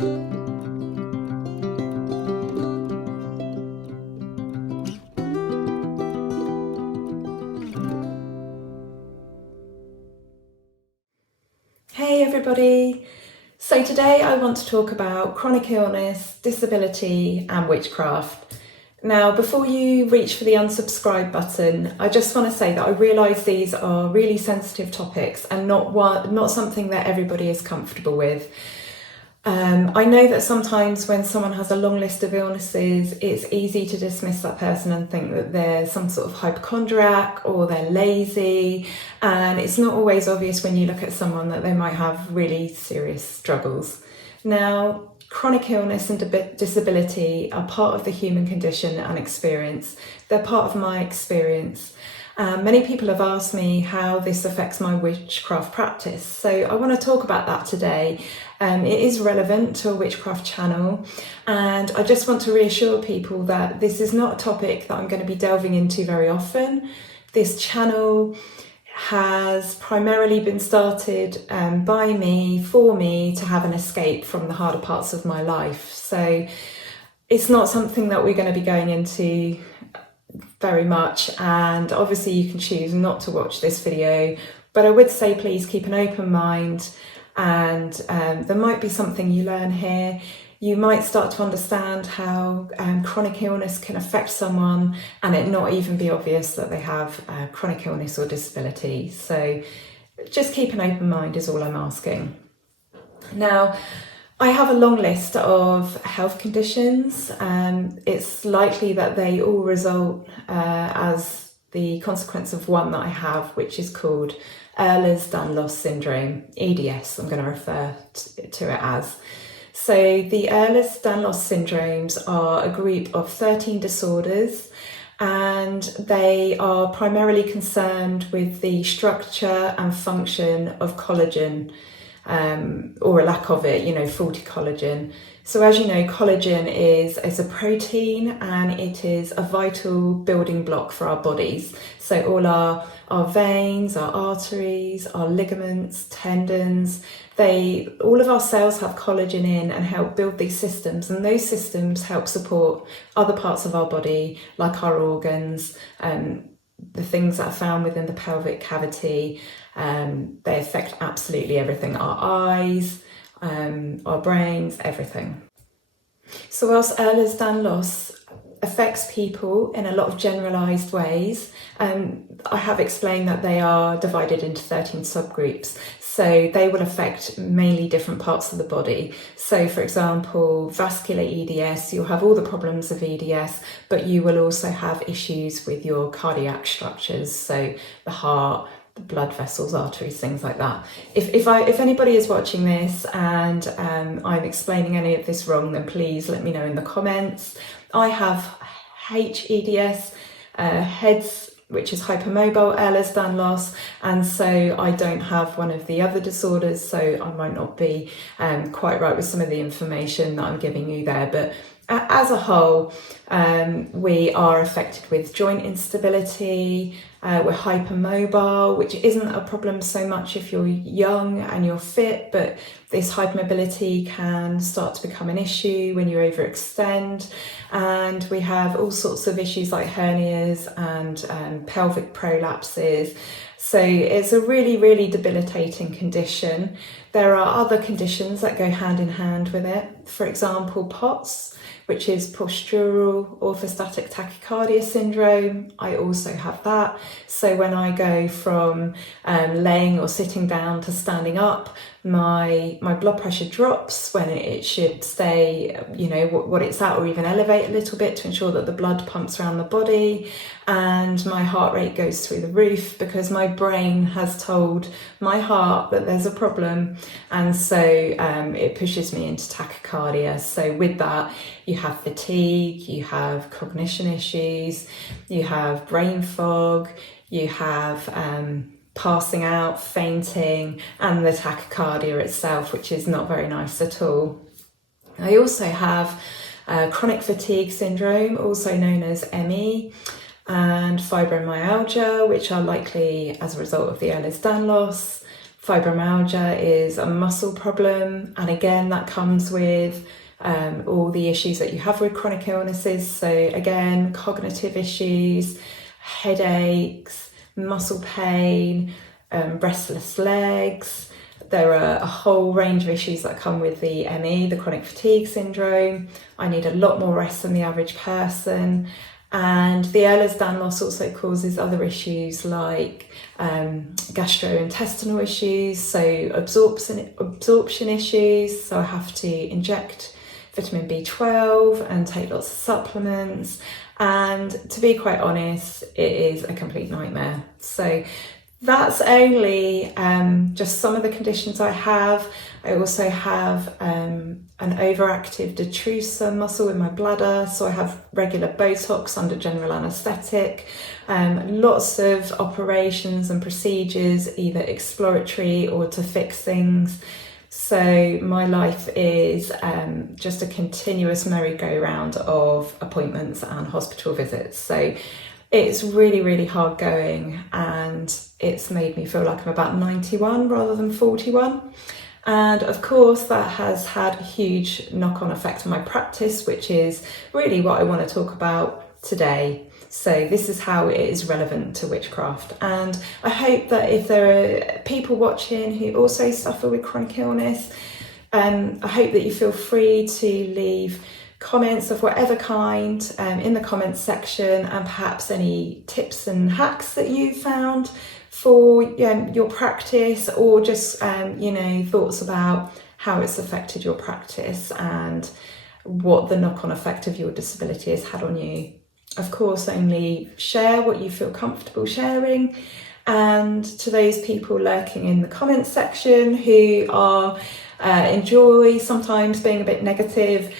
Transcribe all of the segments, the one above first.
Hey everybody! So today I want to talk about chronic illness, disability and witchcraft. Now before you reach for the unsubscribe button, I just want to say that I realise these are really sensitive topics and not something that everybody is comfortable with. I know that sometimes when someone has a long list of illnesses, it's easy to dismiss that person and think that they're some sort of hypochondriac or they're lazy, and it's not always obvious when you look at someone that they might have really serious struggles. Now, chronic illness and disability are part of the human condition and experience. They're part of my experience. Many people have asked me how this affects my witchcraft practice, so I want to talk about that today. It is relevant to a witchcraft channel, and I just want to reassure people that this is not a topic that I'm going to be delving into very often. This channel has primarily been started by me, for me, to have an escape from the harder parts of my life. So it's not something that we're going to be going into very much, and obviously you can choose not to watch this video, but I would say please keep an open mind, and there might be something you learn here. You might start to understand how chronic illness can affect someone and it not even be obvious that they have chronic illness or disability. So just keep an open mind is all I'm asking. Now, I have a long list of health conditions. It's likely that they all result as the consequence of one that I have, which is called Ehlers-Danlos syndrome, EDS, I'm going to refer to it as. So the Ehlers-Danlos syndromes are a group of 13 disorders, and they are primarily concerned with the structure and function of collagen, or a lack of it, faulty collagen. So as you know, collagen is a protein, and it is a vital building block for our bodies. So all our veins, our arteries, our ligaments, tendons, all of our cells have collagen in and help build these systems, and those systems help support other parts of our body, like our organs, the things that are found within the pelvic cavity. They affect absolutely everything, our eyes, our brains, everything. So whilst Ehlers-Danlos affects people in a lot of generalised ways, I have explained that they are divided into 13 subgroups. So they will affect mainly different parts of the body. So for example, vascular EDS, you'll have all the problems of EDS, but you will also have issues with your cardiac structures, so the heart, the blood vessels, arteries, things like that. If anybody is watching this and I'm explaining any of this wrong, then please let me know in the comments. I have HEDS, HEDS, which is hypermobile Ehlers-Danlos, and so I don't have one of the other disorders, so I might not be quite right with some of the information that I'm giving you there. But as a whole, we are affected with joint instability, we're hypermobile, which isn't a problem so much if you're young and you're fit, but this hypermobility can start to become an issue when you overextend. And we have all sorts of issues like hernias and pelvic prolapses. So it's a really, really debilitating condition. There are other conditions that go hand in hand with it. For example, POTS, which is postural orthostatic tachycardia syndrome. I also have that. So when I go from laying or sitting down to standing up, my blood pressure drops when it should stay, what it's at, or even elevate a little bit to ensure that the blood pumps around the body, and my heart rate goes through the roof because my brain has told my heart that there's a problem, and so it pushes me into tachycardia. So with that, you have fatigue, you have cognition issues, you have brain fog, you have passing out, fainting, and the tachycardia itself, which is not very nice at all. I also have chronic fatigue syndrome, also known as ME, and fibromyalgia, which are likely as a result of the Ehlers-Danlos. Fibromyalgia is a muscle problem, and again that comes with all the issues that you have with chronic illnesses. So again, cognitive issues, headaches, muscle pain, restless legs. There are a whole range of issues that come with the ME, the chronic fatigue syndrome. I need a lot more rest than the average person. And the Ehlers-Danlos loss also causes other issues like gastrointestinal issues, so absorption issues. So I have to inject vitamin B12 and take lots of supplements. And to be quite honest, it is a complete nightmare. So that's only just some of the conditions I have. I also have an overactive detrusor muscle in my bladder, so I have regular Botox under general anaesthetic, lots of operations and procedures, either exploratory or to fix things. So my life is just a continuous merry-go-round of appointments and hospital visits. So it's really, really hard going, and it's made me feel like I'm about 91 rather than 41. And of course that has had a huge knock-on effect on my practice, which is really what I want to talk about today. So this is how it is relevant to witchcraft. And I hope that if there are people watching who also suffer with chronic illness, I hope that you feel free to leave comments of whatever kind in the comments section, and perhaps any tips and hacks that you found for your practice, or just thoughts about how it's affected your practice and what the knock-on effect of your disability has had on you. Of course, only share what you feel comfortable sharing. And to those people lurking in the comments section who are enjoy sometimes being a bit negative,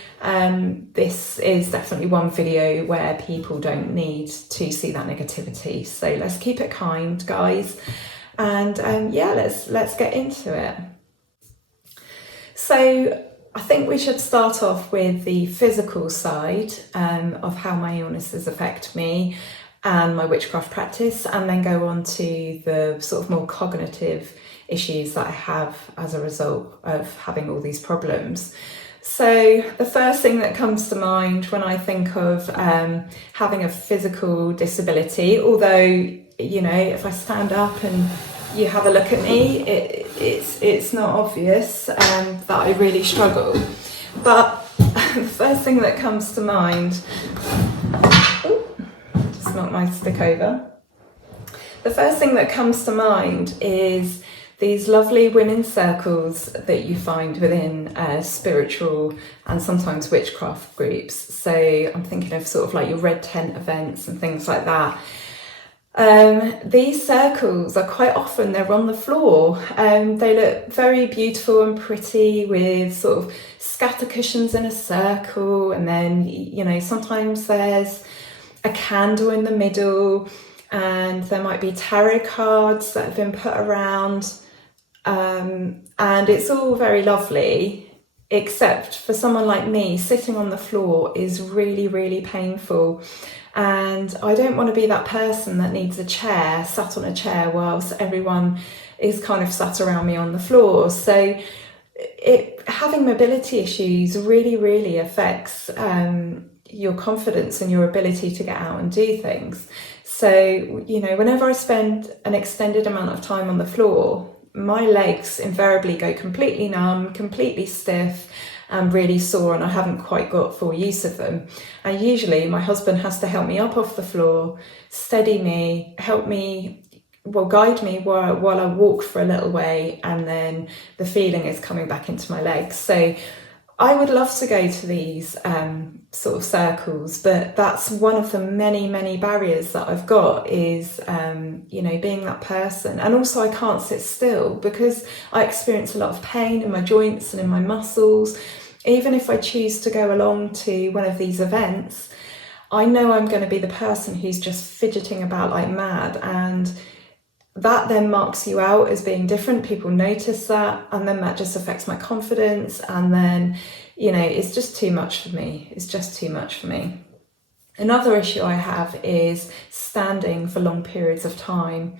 this is definitely one video where people don't need to see that negativity. So let's keep it kind, guys, and let's get into it. So I think we should start off with the physical side of how my illnesses affect me and my witchcraft practice, and then go on to the sort of more cognitive issues that I have as a result of having all these problems. So the first thing that comes to mind when I think of having a physical disability, although, if I stand up and you have a look at me, it's not obvious that I really struggle. But the first thing that comes to mind, just knock my stick over. The first thing that comes to mind is these lovely women's circles that you find within spiritual and sometimes witchcraft groups. So I'm thinking of sort of like your red tent events and things like that. These circles are quite often, they're on the floor. They look very beautiful and pretty with sort of scatter cushions in a circle, and then, sometimes there's a candle in the middle, and there might be tarot cards that have been put around. And it's all very lovely, except for someone like me, sitting on the floor is really, really painful. And I don't want to be that person that needs sat on a chair whilst everyone is kind of sat around me on the floor. So having mobility issues really, really affects your confidence and your ability to get out and do things. So, whenever I spend an extended amount of time on the floor, my legs invariably go completely numb, completely stiff, and really sore, and I haven't quite got full use of them. And usually my husband has to help me up off the floor, steady me, guide me while I walk for a little way, and then the feeling is coming back into my legs. So I would love to go to these sort of circles, but that's one of the many, many barriers that I've got is, being that person. And also I can't sit still because I experience a lot of pain in my joints and in my muscles. Even if I choose to go along to one of these events, I know I'm going to be the person who's just fidgeting about like mad, and that then marks you out as being different. People notice that, and then that just affects my confidence, and then, it's just too much for me. It's just too much for me. Another issue I have is standing for long periods of time.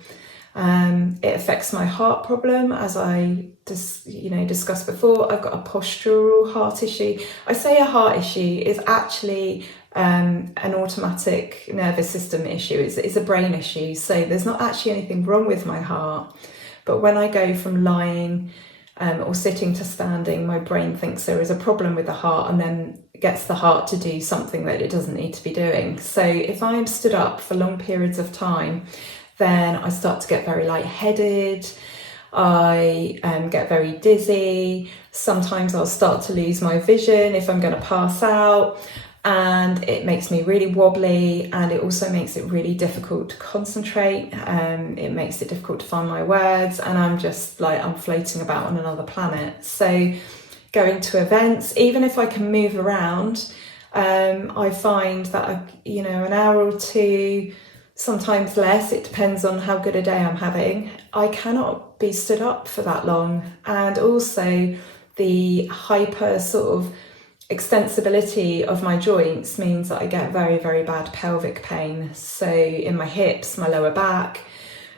It affects my heart problem, as I discussed before. I've got a postural heart issue. I say a heart issue is actually an automatic nervous system issue. It's a brain issue. So there's not actually anything wrong with my heart. But when I go from lying or sitting to standing, my brain thinks there is a problem with the heart and then gets the heart to do something that it doesn't need to be doing. So if I'm stood up for long periods of time, then I start to get very lightheaded, I get very dizzy, sometimes I'll start to lose my vision if I'm going to pass out, and it makes me really wobbly, and it also makes it really difficult to concentrate. It makes it difficult to find my words, and I'm just like, I'm floating about on another planet. So going to events, even if I can move around, I find that, an hour or two, sometimes less, it depends on how good a day I'm having, I cannot be stood up for that long. And also the hyper sort of extensibility of my joints means that I get very, very bad pelvic pain. So in my hips, my lower back.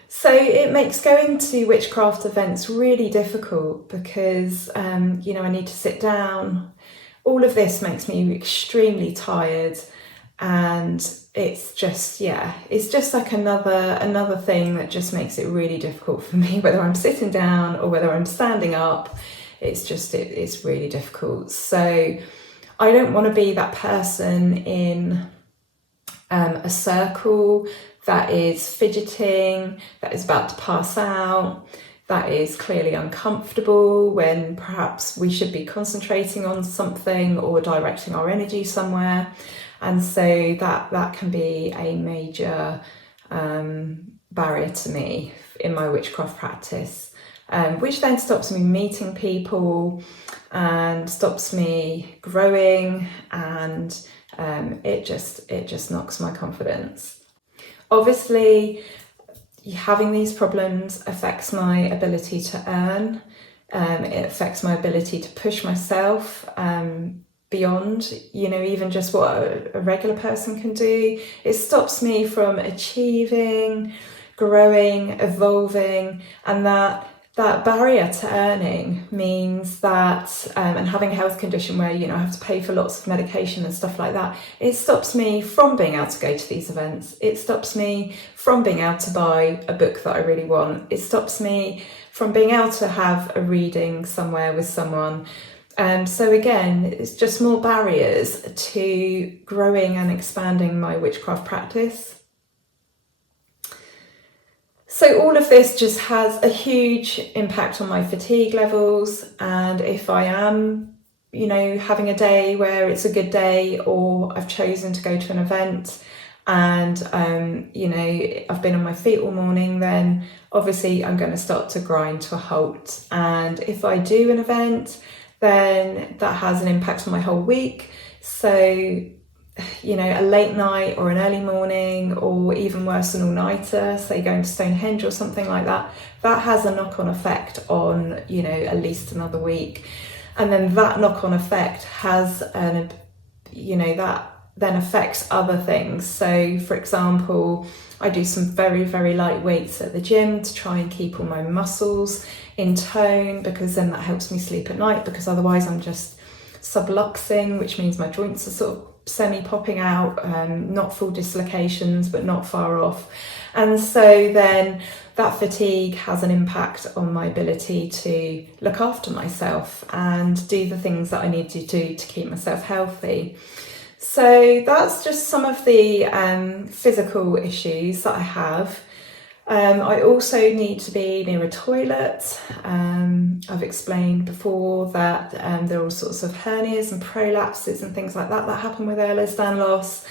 So it makes going to witchcraft events really difficult because, I need to sit down. All of this makes me extremely tired, and it's just like another thing that just makes it really difficult for me, whether I'm sitting down or whether I'm standing up. It's really difficult. So I don't want to be that person in a circle that is fidgeting, that is about to pass out, that is clearly uncomfortable when perhaps we should be concentrating on something or directing our energy somewhere. And so that can be a major barrier to me in my witchcraft practice, which then stops me meeting people and stops me growing, and it just knocks my confidence. Obviously, having these problems affects my ability to earn. It affects my ability to push myself beyond, even just what a regular person can do. It stops me from achieving, growing, evolving, and that barrier to earning means that, and having a health condition where, I have to pay for lots of medication and stuff like that, it stops me from being able to go to these events. It stops me from being able to buy a book that I really want. It stops me from being able to have a reading somewhere with someone. So again, it's just more barriers to growing and expanding my witchcraft practice. So all of this just has a huge impact on my fatigue levels. And if I am, having a day where it's a good day, or I've chosen to go to an event and, I've been on my feet all morning, then obviously I'm going to start to grind to a halt. And if I do an event, then that has an impact on my whole week. So, a late night or an early morning, or even worse, an all-nighter, say going to Stonehenge or something like that, that has a knock-on effect on, at least another week. And then that knock-on effect has that then affects other things. So for example, I do some very, very light weights at the gym to try and keep all my muscles in tone, because then that helps me sleep at night, because otherwise I'm just subluxing, which means my joints are sort of semi-popping out, not full dislocations, but not far off. And so then that fatigue has an impact on my ability to look after myself and do the things that I need to do to keep myself healthy. So that's just some of the physical issues that I have. I also need to be near a toilet. I've explained before that there are all sorts of hernias and prolapses and things like that happen with Ehlers-Danlos loss,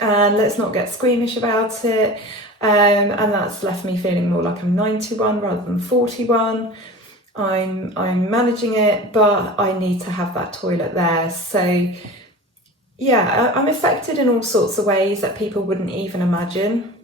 and let's not get squeamish about it. And that's left me feeling more like I'm 91 rather than 41. I'm managing it, but I need to have that toilet there. So yeah, I'm affected in all sorts of ways that people wouldn't even imagine.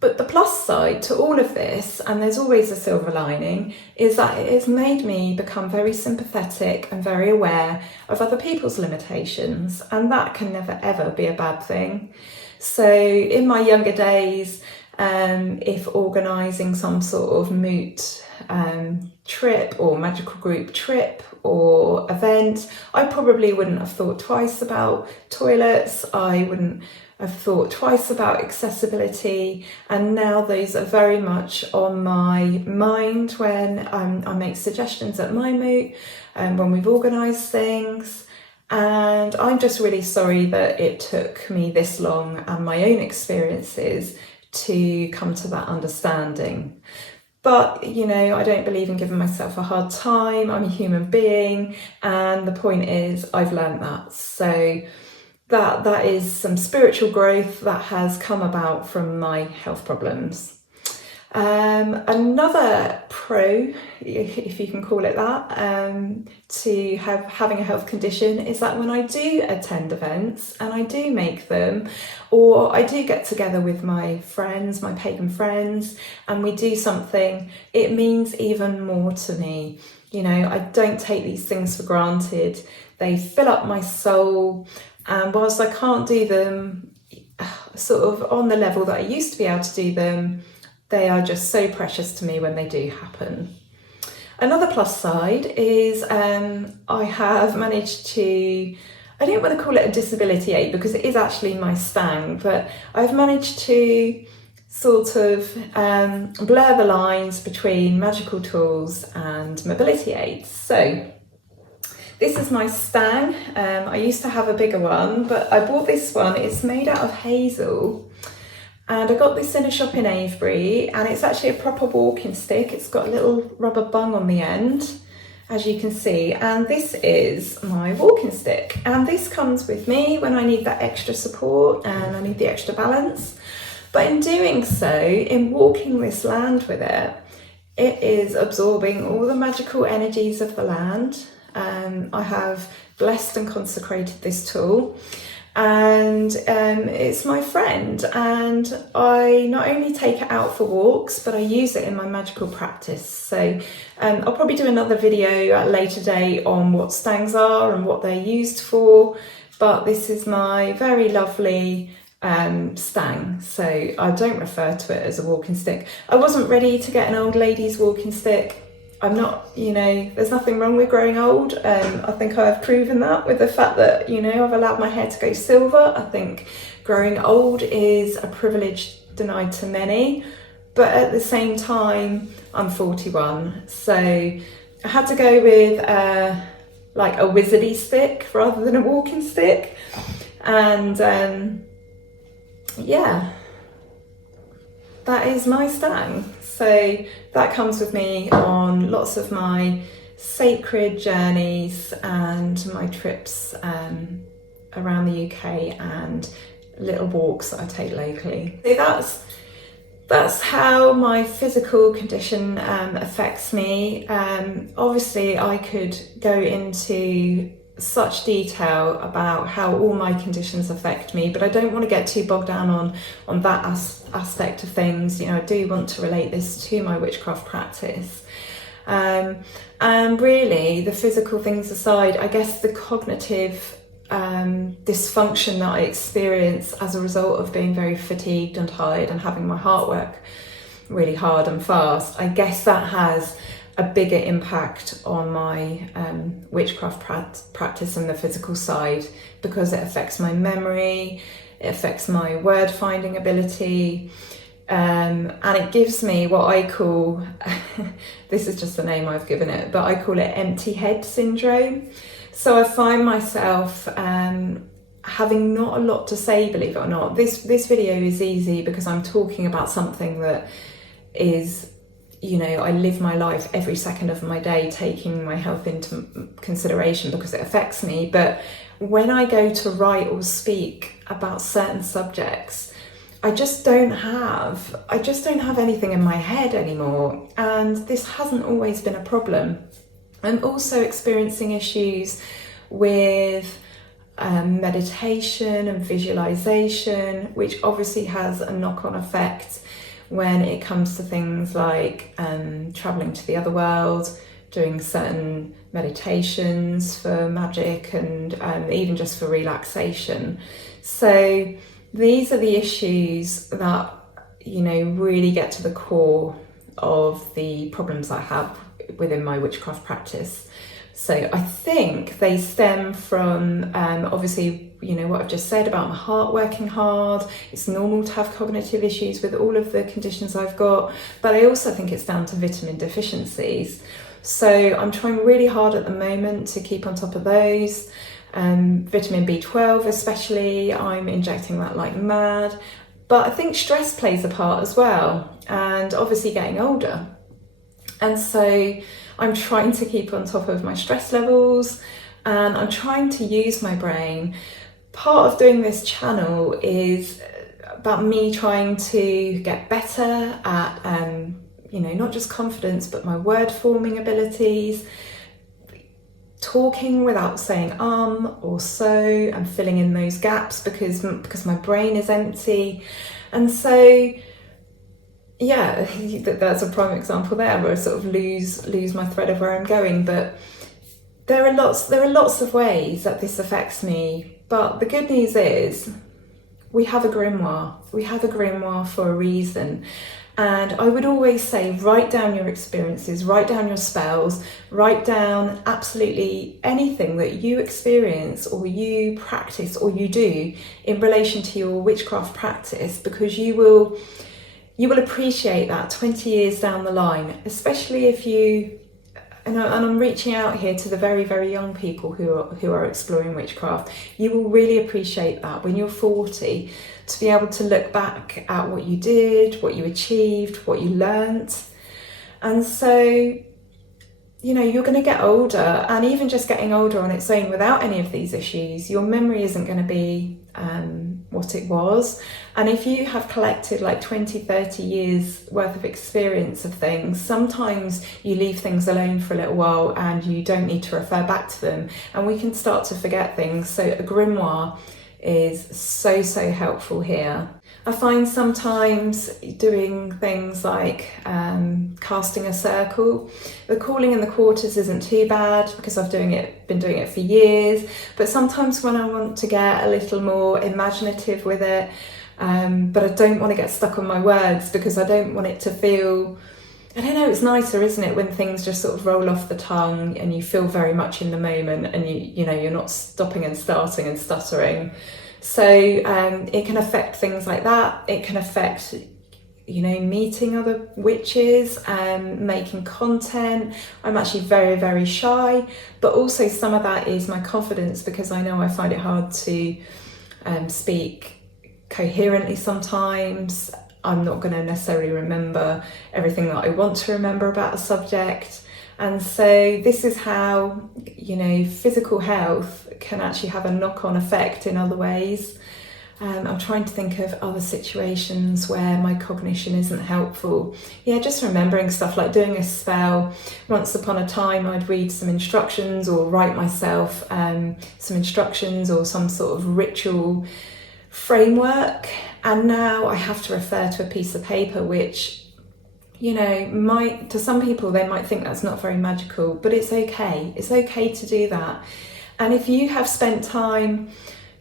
But the plus side to all of this, and there's always a silver lining, is that it has made me become very sympathetic and very aware of other people's limitations, and that can never ever be a bad thing. So in my younger days, if organising some sort of moot trip or magical group trip or event, I probably wouldn't have thought twice about toilets. I wouldn't have thought twice about accessibility, and now those are very much on my mind when I make suggestions at my moot and when we've organised things. And I'm just really sorry that it took me this long and my own experiences to come to that understanding. But, you know, I don't believe in giving myself a hard time. I'm a human being, and the point is I've learned that. So that is some spiritual growth that has come about from my health problems. Another pro, if you can call it that, to having a health condition is that when I do attend events and I do make them, or I do get together with my friends, my pagan friends, and we do something, it means even more to me. You know, I don't take these things for granted. They fill up my soul, and whilst I can't do them sort of on the level that I used to be able to do them, they are just so precious to me when they do happen. Another plus side is I have managed to, I don't want to call it a disability aid because it is actually my stang, but I've managed to sort of blur the lines between magical tools and mobility aids. So this is my stang. I used to have a bigger one, but I bought this one. It's made out of hazel. And I got this in a shop in Avebury, and it's actually a proper walking stick. It's got a little rubber bung on the end, as you can see. And this is my walking stick. And this comes with me when I need that extra support and I need the extra balance. But in doing so, in walking this land with it, it is absorbing all the magical energies of the land. I have blessed and consecrated this tool. And it's my friend, and I not only take it out for walks, but I use it in my magical practice. So I'll probably do another video at a later date on what stangs are and what they're used for, but this is my very lovely stang, so I don't refer to it as a walking stick. I wasn't ready to get an old lady's walking stick. I'm not, you know, there's nothing wrong with growing old. I think I've proven that with the fact that, you know, I've allowed my hair to go silver. I think growing old is a privilege denied to many, but at the same time, I'm 41. So I had to go with like a wizardy stick rather than a walking stick. And yeah, that is my stang. So that comes with me on lots of my sacred journeys and my trips around the UK and little walks that I take locally. So that's how my physical condition affects me. Obviously I could go into such detail about how all my conditions affect me, but I don't want to get too bogged down on that aspect of things. You know, I do want to relate this to my witchcraft practice. And really, the physical things aside, I guess the cognitive dysfunction that I experience as a result of being very fatigued and tired and having my heart work really hard and fast, I guess that has a bigger impact on my witchcraft practice and the physical side, because it affects my memory, it affects my word finding ability, and it gives me what I call, this is just the name I've given it, but I call it empty head syndrome. So I find myself having not a lot to say, believe it or not. This video is easy because I'm talking about something that is, you know, I live my life every second of my day taking my health into consideration because it affects me. But when I go to write or speak about certain subjects, I just don't have anything in my head anymore. And this hasn't always been a problem. I'm also experiencing issues with meditation and visualization, which obviously has a knock-on effect when it comes to things like traveling to the other world, doing certain meditations for magic, and even just for relaxation. So these are the issues that really get to the core of the problems I have within my witchcraft practice. So I think they stem from obviously, what I've just said about my heart working hard. It's normal to have cognitive issues with all of the conditions I've got, but I also think it's down to vitamin deficiencies. So I'm trying really hard at the moment to keep on top of those. Vitamin B12 especially, I'm injecting that like mad. But I think stress plays a part as well, and obviously getting older. And so I'm trying to keep on top of my stress levels, and I'm trying to use my brain. Part of doing this channel is about me trying to get better at, not just confidence, but my word forming abilities, talking without saying or so, and filling in those gaps because my brain is empty. And so yeah, that's a prime example there where I sort of lose my thread of where I'm going. But there are lots of ways that this affects me. But the good news is we have a grimoire. We have a grimoire for a reason. And I would always say, write down your experiences, write down your spells, write down absolutely anything that you experience or you practice or you do in relation to your witchcraft practice, because you will appreciate that 20 years down the line, especially if you, and I'm reaching out here to the very, very young people who are exploring witchcraft. You will really appreciate that when you're 40, to be able to look back at what you did, what you achieved, what you learnt. And so, you're going to get older, and even just getting older on its own without any of these issues, your memory isn't going to be what it was. And if you have collected like 20, 30 years worth of experience of things, sometimes you leave things alone for a little while and you don't need to refer back to them, and we can start to forget things. So a grimoire is so helpful here. I find sometimes doing things like casting a circle, the calling in the quarters isn't too bad because I've been doing it for years, but sometimes when I want to get a little more imaginative with it, but I don't want to get stuck on my words because I don't want it to feel, I don't know, it's nicer, isn't it, when things just sort of roll off the tongue and you feel very much in the moment, and you're not stopping and starting and stuttering. So it can affect things like that. It can affect, meeting other witches, making content. I'm actually very, very shy, but also some of that is my confidence, because I know I find it hard to speak coherently sometimes. I'm not going to necessarily remember everything that I want to remember about a subject. And so this is how, physical health can actually have a knock-on effect in other ways. I'm trying to think of other situations where my cognition isn't helpful. Yeah, just remembering stuff like doing a spell. Once upon a time, I'd read some instructions or write myself some instructions or some sort of ritual framework. And now I have to refer to a piece of paper, which, to some people, they might think that's not very magical, but it's okay. It's okay to do that. And if you have spent time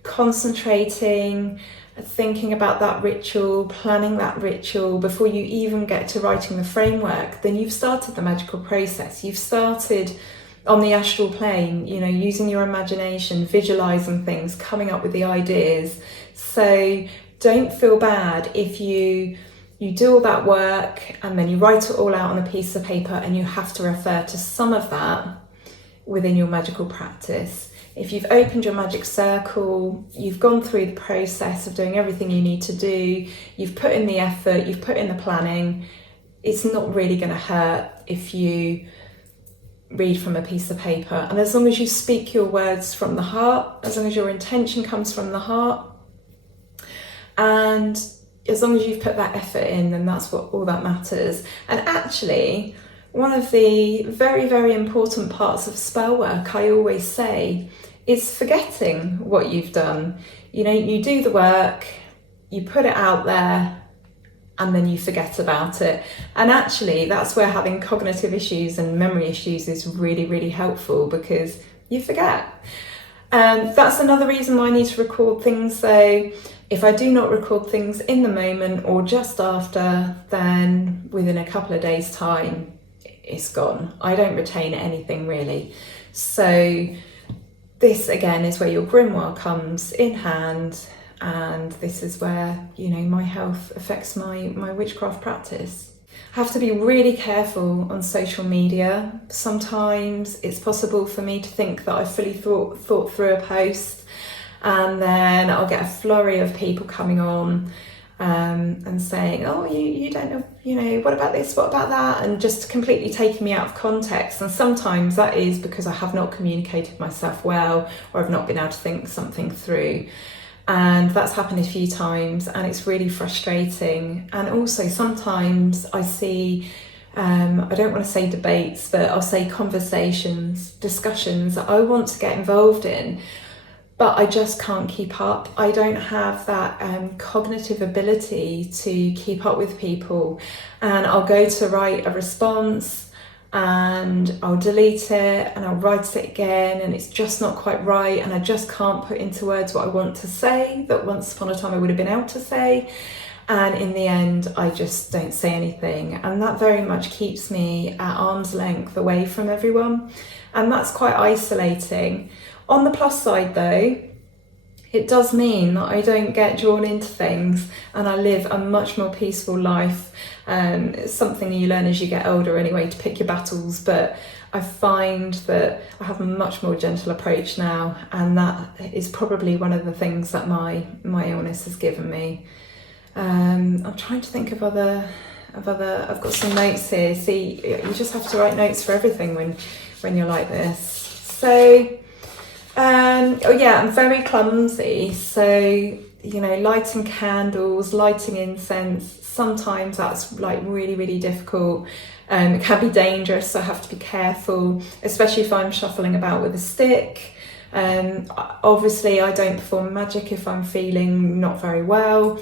concentrating, thinking about that ritual, planning that ritual before you even get to writing the framework, then you've started the magical process. You've started on the astral plane, using your imagination, visualizing things, coming up with the ideas. So don't feel bad if you do all that work and then you write it all out on a piece of paper and you have to refer to some of that within your magical practice. If you've opened your magic circle, you've gone through the process of doing everything you need to do, you've put in the effort, you've put in the planning, it's not really going to hurt if you read from a piece of paper. And as long as you speak your words from the heart, as long as your intention comes from the heart, and as long as you've put that effort in, then that's all that matters. And actually, one of the very, very important parts of spell work, I always say, is forgetting what you've done. You do the work, you put it out there, and then you forget about it. And actually, that's where having cognitive issues and memory issues is really, really helpful, because you forget. That's another reason why I need to record things. So if I do not record things in the moment or just after, then within a couple of days' time, it's gone. I don't retain anything really. So this again is where your grimoire comes in hand, and this is where, you know, my health affects my witchcraft practice. I have to be really careful on social media. Sometimes it's possible for me to think that I've fully thought through a post, and then I'll get a flurry of people coming on and saying, oh, you don't know, you know, what about this, what about that, and just completely taking me out of context. And sometimes that is because I have not communicated myself well, or I've not been able to think something through. And that's happened a few times, and it's really frustrating. And also sometimes I see, I don't want to say debates, but I'll say conversations, discussions that I want to get involved in, but I just can't keep up. I don't have that cognitive ability to keep up with people. And I'll go to write a response and I'll delete it and I'll write it again, and it's just not quite right, and I just can't put into words what I want to say that once upon a time I would have been able to say. And in the end, I just don't say anything. And that very much keeps me at arm's length away from everyone. And that's quite isolating. On the plus side though, it does mean that I don't get drawn into things, and I live a much more peaceful life. It's something you learn as you get older anyway, to pick your battles, but I find that I have a much more gentle approach now, and that is probably one of the things that my illness has given me. I'm trying to think of other, I've got some notes here. See, you just have to write notes for everything when you're like this. So, oh yeah, I'm very clumsy. So, you know, lighting candles, lighting incense, sometimes that's like really, really difficult. It can be dangerous, so I have to be careful, especially if I'm shuffling about with a stick. Obviously, I don't perform magic if I'm feeling not very well.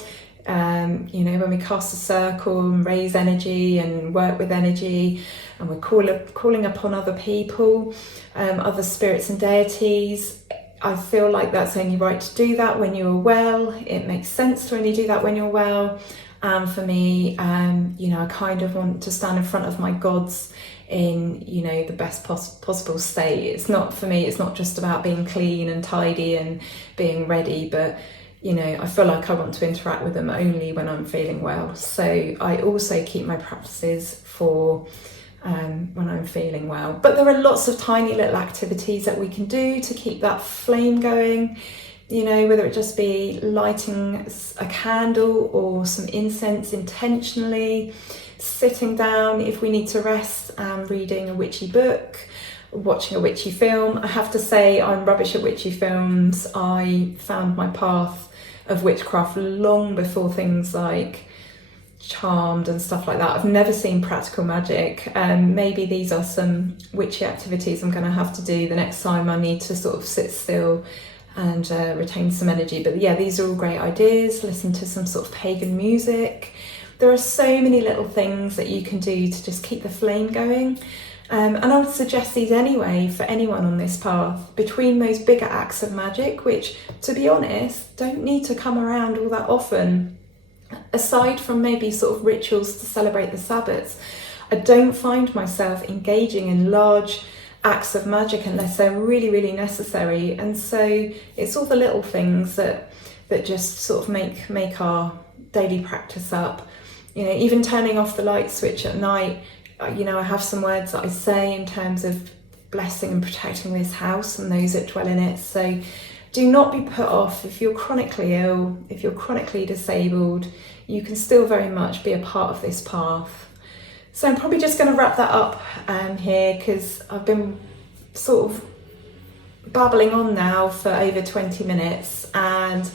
You know, when we cast a circle and raise energy and work with energy, and we're calling upon other people, other spirits and deities, I feel like that's only right to do that when you're well. It makes sense to only do that when you're well. And for me, you know, I kind of want to stand in front of my gods in, you know, the best possible state. It's not, for me, it's not just about being clean and tidy and being ready, but you know, I feel like I want to interact with them only when I'm feeling well. So I also keep my practices for when I'm feeling well. But there are lots of tiny little activities that we can do to keep that flame going, you know, whether it just be lighting a candle or some incense intentionally, sitting down if we need to rest and reading a witchy book, watching a witchy film. I have to say I'm rubbish at witchy films. I found my path of witchcraft long before things like Charmed and stuff like that. I've never seen practical magic. Maybe these are some witchy activities I'm going to have to do the next time I need to sort of sit still and retain some energy. But yeah, these are all great ideas. Listen to some sort of pagan music. There are so many little things that you can do to just keep the flame going. And I would suggest these anyway for anyone on this path, between those bigger acts of magic, which, to be honest, don't need to come around all that often. Aside from maybe sort of rituals to celebrate the Sabbats, I don't find myself engaging in large acts of magic unless they're really, really necessary. And so it's all the little things that just sort of make our daily practice up. You know, even turning off the light switch at night, you know, I have some words that I say in terms of blessing and protecting this house and those that dwell in it. So do not be put off. If you're chronically ill, if you're chronically disabled, you can still very much be a part of this path. So I'm probably just going to wrap that up here, because I've been sort of babbling on now for over 20 minutes, and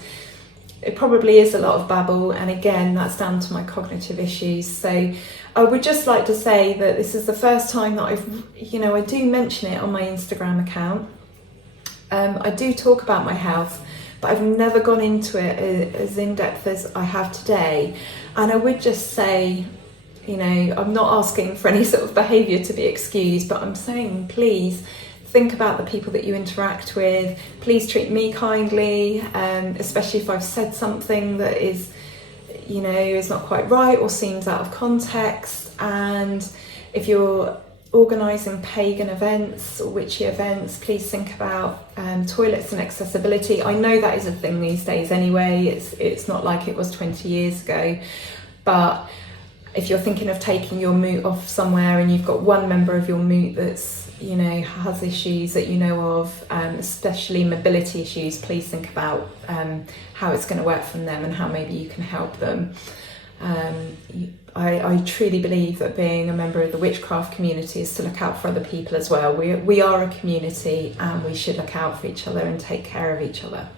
it probably is a lot of babble, and again, that's down to my cognitive issues. So I would just like to say that this is the first time that I do mention it on my Instagram account. I do talk about my health, but I've never gone into it as in-depth as I have today. And I would just say, you know, I'm not asking for any sort of behaviour to be excused, but I'm saying, please think about the people that you interact with. Please treat me kindly, especially if I've said something that is, you know, is not quite right or seems out of context. And if you're organising pagan events or witchy events, please think about toilets and accessibility. I know that is a thing these days anyway. It's not like it was 20 years ago, but if you're thinking of taking your moot off somewhere and you've got one member of your moot that's, you know, has issues that you know of, especially mobility issues, please think about how it's going to work from them and how maybe you can help them. I truly believe that being a member of the witchcraft community is to look out for other people as well. We are a community and we should look out for each other and take care of each other.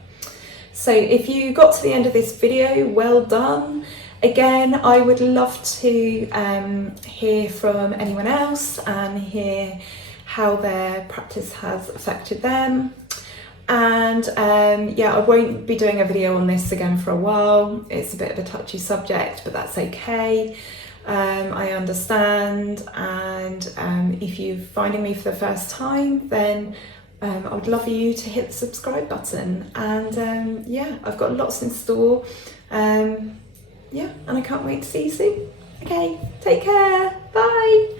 So if you got to the end of this video, well done. Again, I would love to hear from anyone else and hear how their practice has affected them. And yeah, I won't be doing a video on this again for a while. It's a bit of a touchy subject, but that's okay. I understand. And if you're finding me for the first time, then I would love you to hit the subscribe button. And yeah, I've got lots in store. Yeah, and I can't wait to see you soon. Okay, take care. Bye.